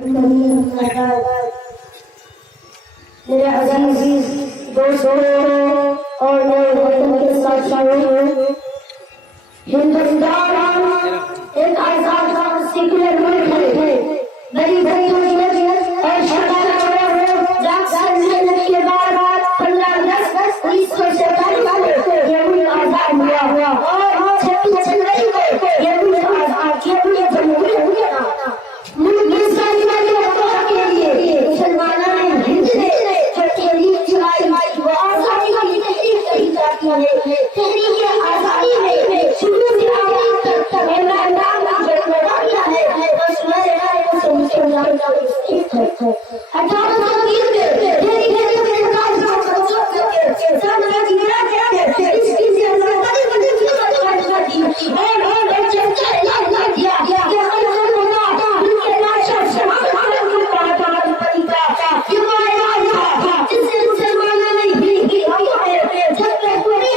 मेरे अजीज दोस्तों और मेरे वतन के साथियों, हिंदुस्तान एक आजाद और सेक्युलर मुल्क है। बड़ी बड़ी और शानदार के बाद 15 अगस्त 1947 को ये मुल्क आजाद हुआ और 26 जनवरी को ये मुल्क आजाद ये मुल्क जमहूरी हुआ। मुल्क मुसलमानों ने हिंद ने जो तहरीक चलाई वो आजादी की तहरीक कही जाती है। तहरीक आजादी में शुरू से आखिर तक मेरा नाम जगमगाया है। बस मेरे नाम से मुसलमान का स्थित है। 1830 में मेरी साम्राज्य गिरा गया है। इसकी सरकारी बड़ी दी और बच्चे का इलाज किया कि हर होगा उनके लाशा जिससे मुसलमानों ने जब तक पूरी